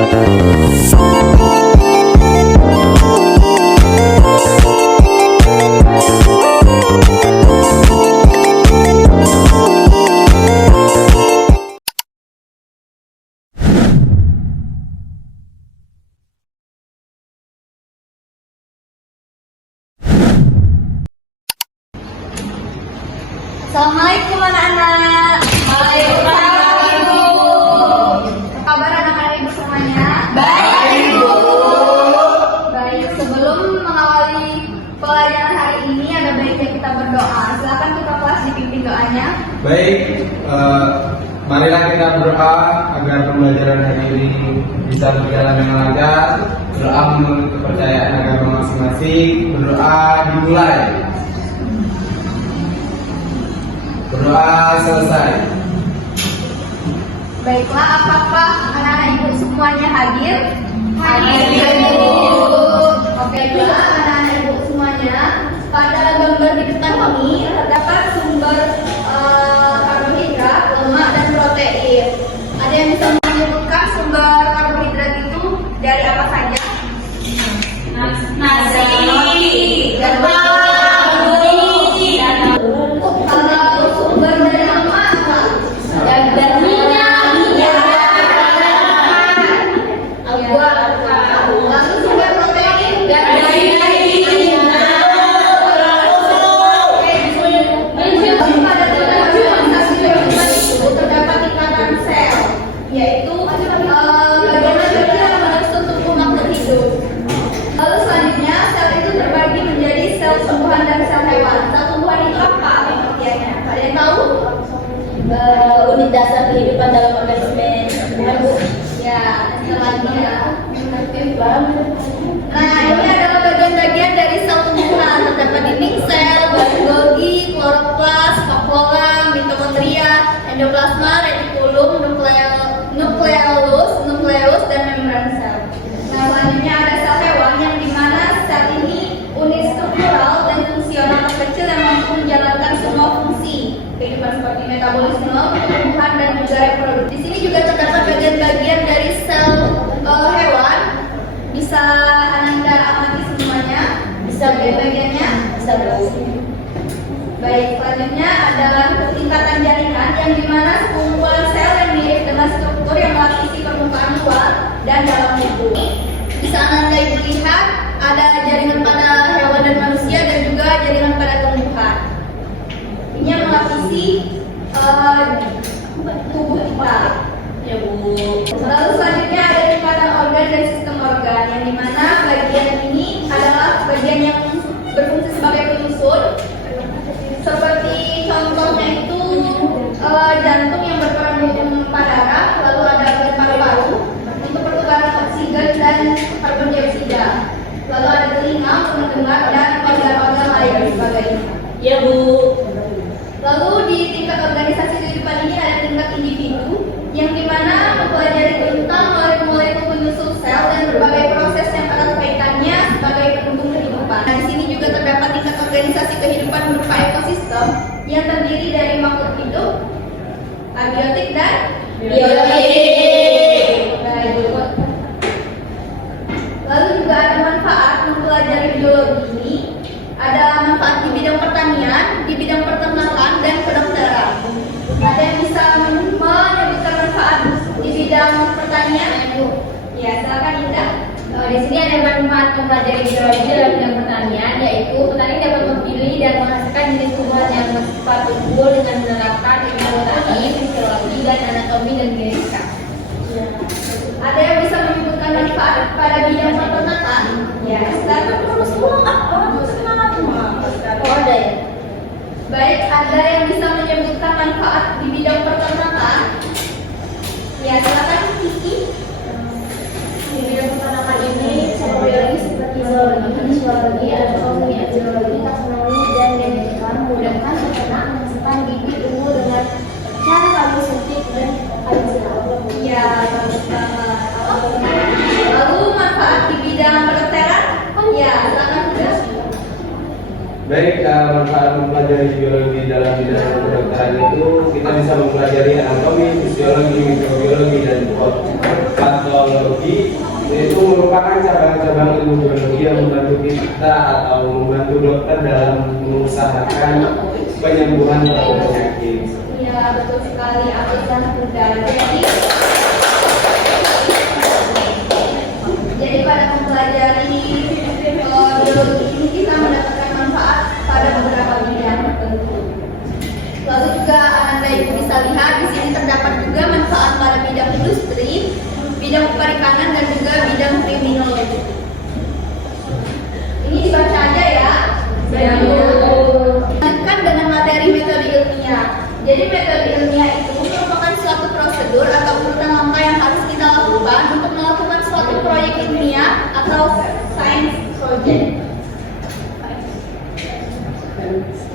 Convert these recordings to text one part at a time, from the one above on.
Assalamualaikum anak-anak. Waalaikumsalam, Ibu. Apa kabar anak-anak Ibu semuanya? Baik, Ibu. Baik, sebelum mengawali pelajaran hari ini ada baiknya kita berdoa. Silakan kita kelas dipimpin doanya. Baik, marilah kita berdoa agar pembelajaran hari ini bisa berjalan dengan lancar. Berdoa menurut kepercayaan agama masing-masing. Berdoa dimulai. Berdoa selesai. Baiklah, apakah anak-anak Ibu semuanya hadir? Hadir, Ibu. Oke, baiklah anak-anak Ibu semuanya. Pada gambar di depan ini terdapat sumber karbohidrat, lemak, dan protein. Ada yang bisa menyebutkan sumber karbohidrat itu dari apa saja? Nasi, Kalau sumber dari lemak apa? dan minyak. Lalu sumber protein Dari pada organisasi kehidupan itu terdapat ikatan sel, yaitu bagian kecil yang menyusun tubuh makhluk hidup. Lalu selanjutnya sel itu terbagi menjadi sel tumbuhan dan sel hewan. Sel tumbuhan itu apa pengertiannya? Ada yang tahu? unit dasar kehidupan dalam organisme tumbuhan, Bu. Ya, selanjutnya. Nah, ini adalah bagian-bagian dari sel tumbuhan. Terdapat dinding sel, bahan Golgi, kloroplas, vakuola, mitokondria, endoplasma, retikulum, nukleus, dan membran sel. Nah, selanjutnya ada sel hewan yang dimana sel ini unit struktural dan fungsional terkecil yang mampu menjalankan semua fungsi kehidupan seperti metabolisme, pertumbuhan, dan juga reproduksi. Di sini juga terdapat bagian-bagian dari sel hewan. Bisa Ananda amati semuanya? Bisa, Bu. Bagian-bagiannya? Bisa, Bu. Baik, selanjutnya adalah tingkatan jaringan yang dimana sekumpulan sel yang mirip dengan struktur yang melapisi permukaan luar dan dalam tubuh. Bisa Ananda Ibu lihat ada jaringan pada hewan dan manusia dan juga jaringan pada tumbuhan. Ini yang melapisi tubuh kita. Ya, Bu. Lalu selanjutnya ada tingkatan organ dan sistem organ yang dimana bagian ini adalah bagian yang berfungsi sebagai penyusun. Seperti contohnya itu jantung yang berperan memompa darah, lalu ada organ paru-paru untuk pertukaran oksigen dan karbon dioksida. Lalu ada telinga untuk mendengar dan organ-organ lain dan sebagainya. Ya, Bu. Lalu di tingkat organisasi kehidupan ini ada tingkat individu yang dimana mempelajari tentang molekul-molekul penyusun sel dan berbagai proses yang erat kaitannya sebagai pendukung kehidupan. Nah, di sini juga terdapat tingkat organisasi kehidupan berupa ekosistem yang terdiri dari makhluk hidup, abiotik, dan Biotik. Baik. Lalu juga ada manfaat mempelajari biologi ini. Ada manfaat di bidang pertanian, di bidang peternakan, dan kedokteran. Ada yang bisa menyebutkan manfaat di bidang pertanian? Ya, silakan Ida. Di sini ada manfaat mempelajari biologi dalam bidang pertanian, yaitu petani dapat memilih dan menghasilkan jenis tumbuhan yang bersifat unggul dengan menerapkan ilmu botani, fisiologi, dan anatomi dan genetika. Ada yang bisa menyebutkan manfaat pada bidang peternakan? Ya, silakan. Oh, ada ya? Baik, ada yang bisa menyebutkan manfaat di bidang peternakan? Ya, silakan Kiki. Di bidang peternakan ini, secara biologi seperti zoologi, fisiologi, anatomi, epidemiologi, taksonomi, dan genetika memudahkan peternak menghasilkan bibit unggul dengan cara kayu suntik dan kayu siram. Ya, bagus banget. Lalu manfaat di bidang kedokteran? Ya, silakan Ida. Baik, manfaat mempelajari biologi dalam bidang kedokteran itu kita bisa mempelajari anatomi, fisiologi, mikrobiologi, dan patologi kita atau membantu dokter dalam mengusahakan penyembuhan dari penyakit. Iya, betul sekali. Aku sangat muda. Jadi pada mempelajari biologi ini kita mendapatkan manfaat pada beberapa bidang tertentu. Lalu juga Anda Ibu bisa lihat di sini terdapat juga manfaat pada bidang industri, bidang perikanan dan juga bidang kriminologi. Ini dibaca aja ya. Lanjutkan dengan materi metode ilmiah. Jadi metode ilmiah itu merupakan suatu prosedur atau urutan langkah yang harus kita lakukan untuk melakukan suatu proyek ilmiah atau science project.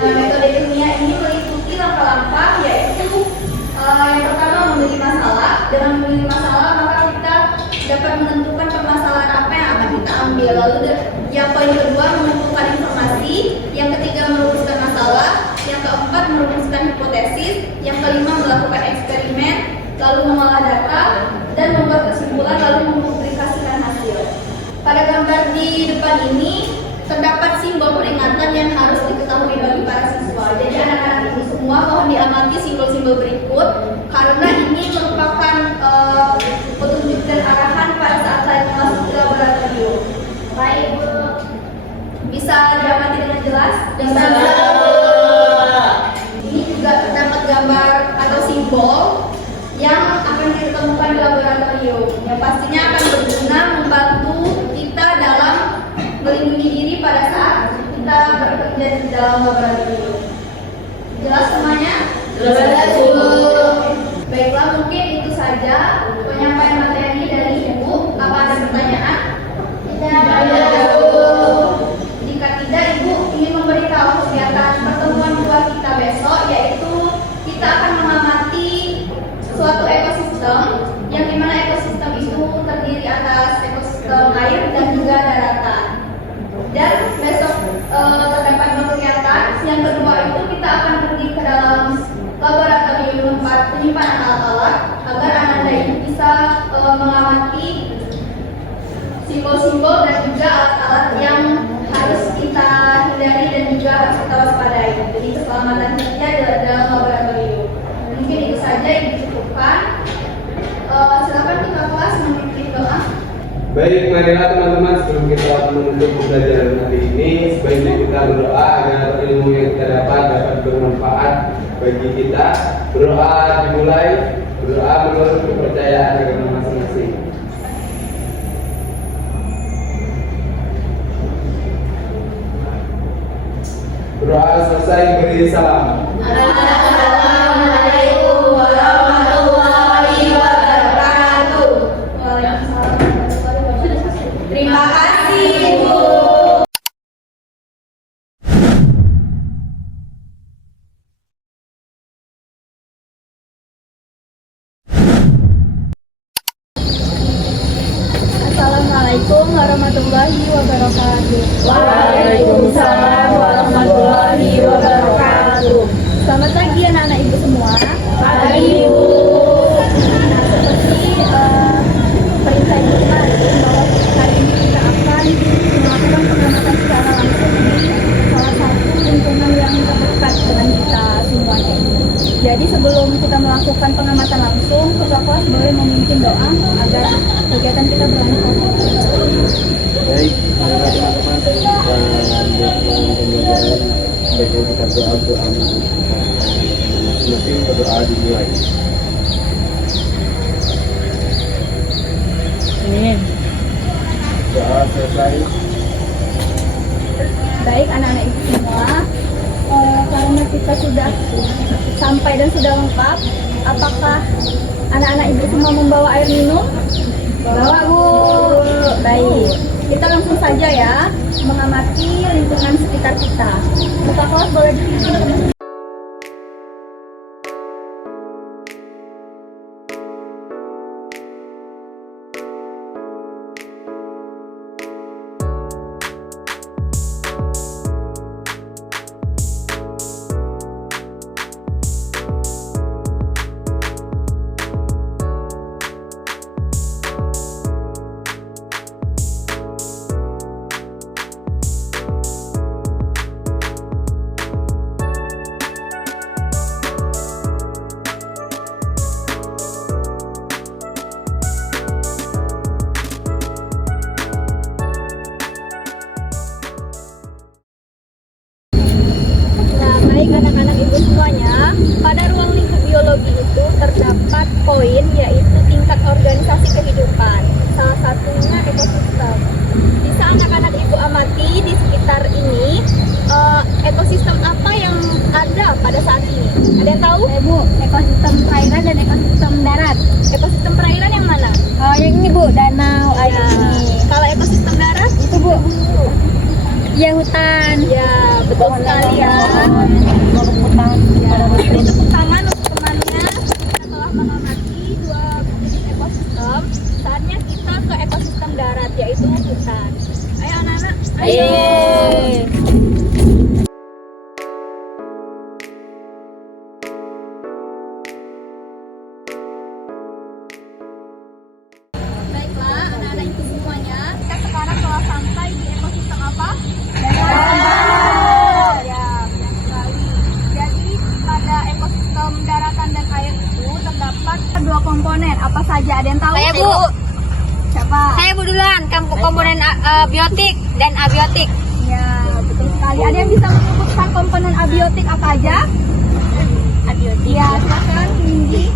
Nah, metode ilmiah ini meliputi langkah-langkah yaitu yang pertama memilih masalah. Dengan memilih masalah maka kita dapat menentukan permasalahan apa yang akan kita ambil. Lalu yang poin kedua mengumpulkan informasi, yang ketiga merumuskan masalah, yang keempat merumuskan hipotesis, yang kelima melakukan eksperimen, lalu mengolah data dan membuat kesimpulan lalu mempublikasikan hasil. Pada gambar di depan ini terdapat simbol peringatan yang harus diketahui bagi para siswa. Jadi anak-anak ini semua mohon diamati simbol-simbol berikut karena ini merupakan petunjuk dan arahan pada saat saya masuk ke laboratorium. Baik, Bu. Bisa diamati dengan jelas? Bisa. Ini juga terdapat gambar atau simbol yang akan ditemukan di laboratorium. Yang pastinya akan berguna membantu kita dalam melindungi diri pada saat kita bekerja di dalam laboratorium. Jelas semuanya? Jelas, Bu. Baiklah, mungkin itu saja penyampaian materi dari Ibu. Apa ada pertanyaan? Tidak, Bu. Jika tidak, Ibu ingin memberitahu kegiatan pertemuan dua kita besok, yaitu kita akan mengamati suatu ekosistem yang dimana ekosistem itu terdiri atas ekosistem air dan juga daratan. Dan besok terdapat dua kegiatan. Yang kedua itu kita akan pergi ke dalam laboratorium tempat penyimpanan alat-alat agar anak-anak ini bisa mengamati simbol-simbol dan juga alat-alat yang harus kita hindari dan juga harus kita waspadai. Jadi keselamatan kerja di dalam laboratorium. Mungkin itu saja yang dicukupkan. Silakan kita kelas memimpin doa. Baik, marilah teman-teman sebelum kita menutup pembelajaran hari ini, sebaiknya kita berdoa agar ilmu yang kita dapat bermanfaat bagi kita. Berdoa dimulai, berdoa menurut kepercayaan agama masing-masing. Berdoa selesai, beri salam. Assalamualaikum warahmatullahi wabarakatuh. Waalaikumsalam warahmatullahi wabarakatuh. Terima kasih, Ibu. Assalamualaikum warahmatullahi wabarakatuh. Waalaikumsalam warahmatullahi wabarakatuh. Selamat pagi anak-anak Ibu semua. Pagi, Bu. Nah, seperti perintah Ibu kemarin bahwa hari ini kita akan melakukan pengamatan secara langsung di salah satu lingkungan yang terdekat dengan kita semuanya. Jadi sebelum kita melakukan pengamatan langsung, ketua kelas boleh memimpin doa agar kegiatan kita berlanjut. Baik, marilah teman-teman dan pembelajaran sebagai kita berdoa masing-masing berdoa dimulai. Amin. Doa selesai. Baik anak-anak Ibu semua, karena kita sudah sampai dan sudah lengkap, apakah anak-anak Ibu semua membawa air minum? Bawa, Bu. Baik, kita langsung saja ya mengamati lingkungan sekitar kita. Ketua kelas boleh dipimpin. betul sekali ya. Beri tepuk tangan untuk temannya. Kita telah mengamati dua jenis ekosistem. Saatnya kita ke ekosistem darat, yaitu hutan. Ayo anak-anak, ayo. Baiklah, anak-anak itu semuanya. Kita sekarang telah sampai di ekosistem apa? Darat. Ya, benar sekali. Jadi pada ekosistem daratan dan air itu terdapat dua komponen. Apa saja? Ada yang tahu? Saya, Bu. Siapa? Saya Bu duluan, komponen biotik dan abiotik. Ya, betul sekali. Ada yang bisa menyebutkan komponen abiotik apa aja? Abiotik. Ya, silakan Windy.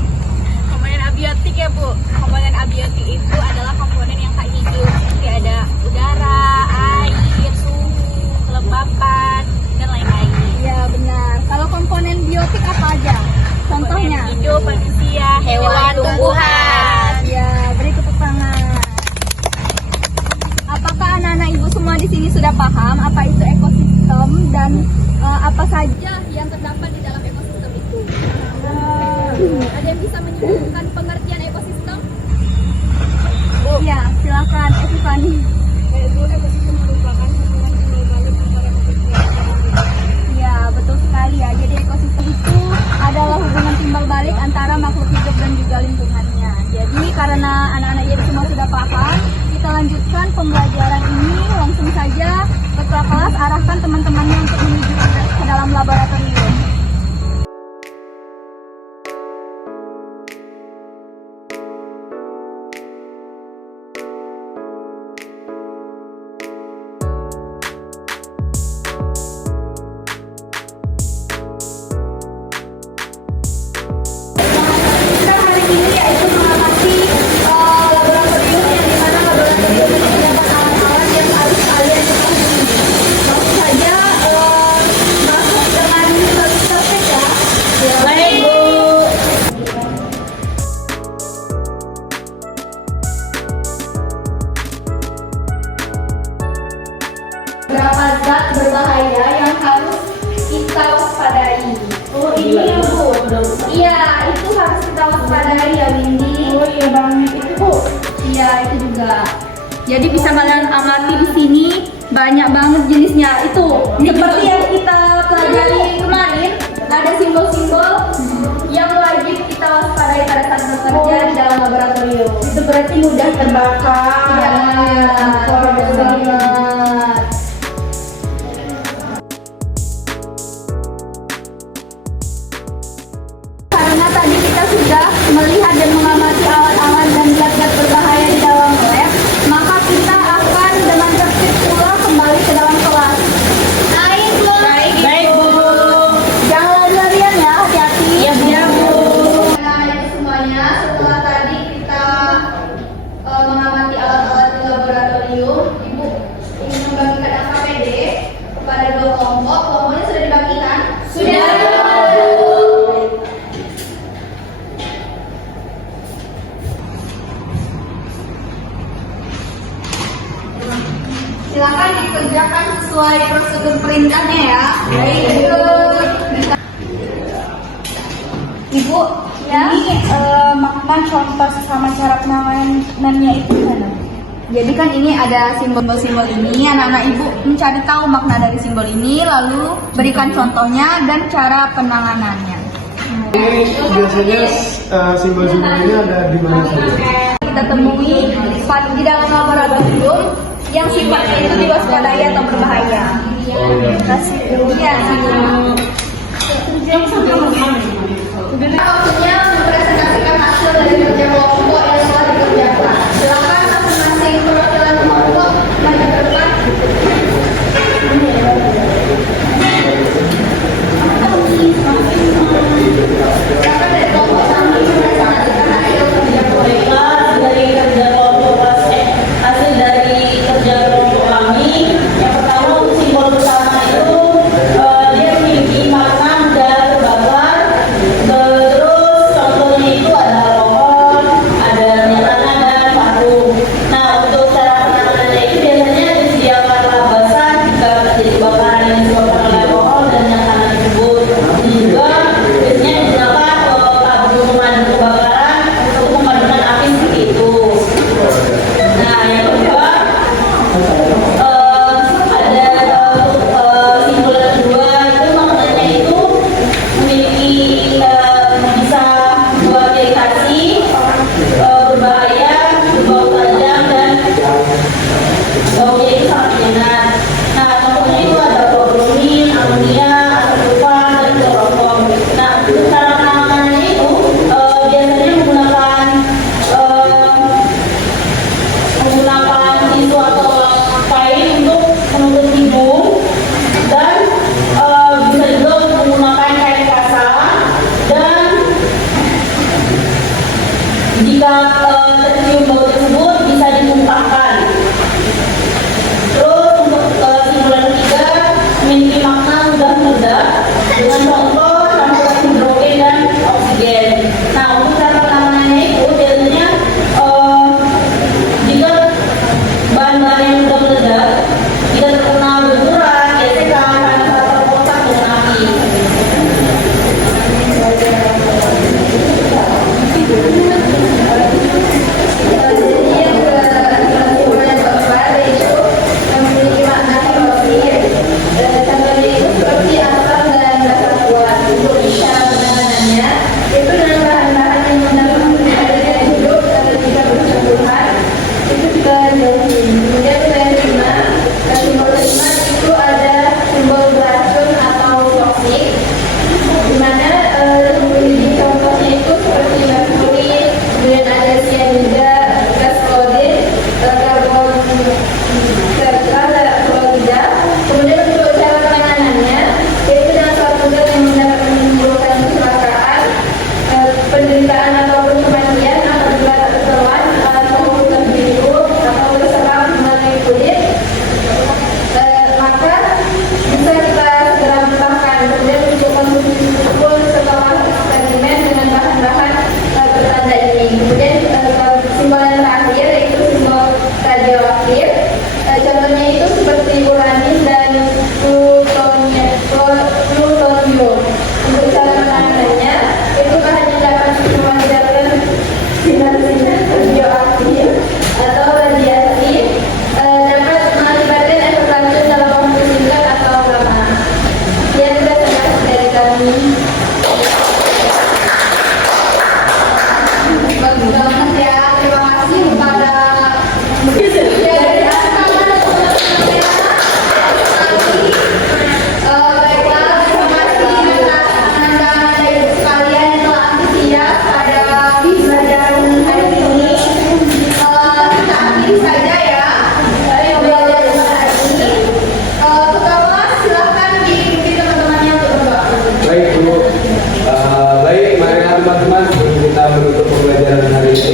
Komponen abiotik ya Bu. Komponen abiotik itu adalah komponen yang tak hidup. Seperti ada udara, air, suhu, kelembapan, dan lain-lain. Ya, benar. Kalau komponen biotik apa aja? Contohnya? Komponen hidup, manusia, hewan, tumbuhan. Ya, beri tepuk tangan. Apakah anak-anak ibu semua di sini sudah paham apa itu ekosistem dan apa saja yang terdapat di dalam ekosistem itu? Ada yang bisa menyebutkan pengertian ekosistem? Ya, silakan Epifani. Ekosistem merupakan hubungan timbal balik antara makhluk hidup dan makhluk. Ya, betul sekali ya. Jadi ekosistem itu adalah hubungan timbal balik antara makhluk hidup dan juga lingkungannya. Jadi karena anak-anak ini semua sudah paham, kita lanjutkan pembelajaran ini langsung saja ke kelas, arahkan teman-temannya untuk menuju ke dalam laboratorium. Kita hari ini yaitu mengamati laboratorium yang dimana laboratorium ini terdapat alat-alat yang harus kalian ketahui. Langsung saja masuk dengan praktek ya. Baik, Bu. Beberapa zat berbahaya yang harus kita waspadai. Oh ini ya Bu. Iya, itu harus kita waspadai ya Windy. Oh iya banget itu Bu. Iya itu juga. Jadi bisa kalian amati di sini banyak banget jenisnya. Itu seperti yang kita pelajari kemarin, ada simbol-simbol yang wajib kita waspadai pada saat bekerja di dalam laboratorium. Itu berarti mudah terbakar. Iya, betul banget. Karena tadi kita sudah melihat dan mengamati alat-alat dan zat-zat berbahaya di dalam lab, maka kita akan dengan tertib pula kembali ke dalam kelas. Baik, Bu. Baik, Bu. Jangan lari-larian ya, hati-hati. Iya, Bu. Nah, itu semuanya setelah tadi kita mengamati alat-alat di laboratorium, Ibu ingin membagikan AKPD kepada dua kelompok. Kelompoknya sudah dibagikan? Sudah. Silakan dikerjakan sesuai prosedur perintahnya ya. Baik. Ibu, ya? Ini makna contoh sama cara penanganannya itu gimana? Jadi kan ini ada simbol-simbol ini, anak-anak ibu mencari tahu makna dari simbol ini, lalu berikan contohnya dan cara penanganannya. Biasanya simbol-simbol ini ada di mana saja? Kita temui di dalam laboratorium yang sifatnya itu diwaspadai atau berbahaya. Ya, waktunya mempresentasikan hasil dari kerja kelompok yang telah dikerjakan. Silakan masing-masing perwakilan kelompok maju ke depan. Silakan dari kelompok kami mempresentasikan hasil kerja kelompok. Dari kerja kelompok hasil dari kerja kelompok kami, yang pertama untuk simbol bersama itu dia memiliki makna mudah terbakar. Terus contohnya itu ada pohon, ada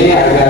ini agar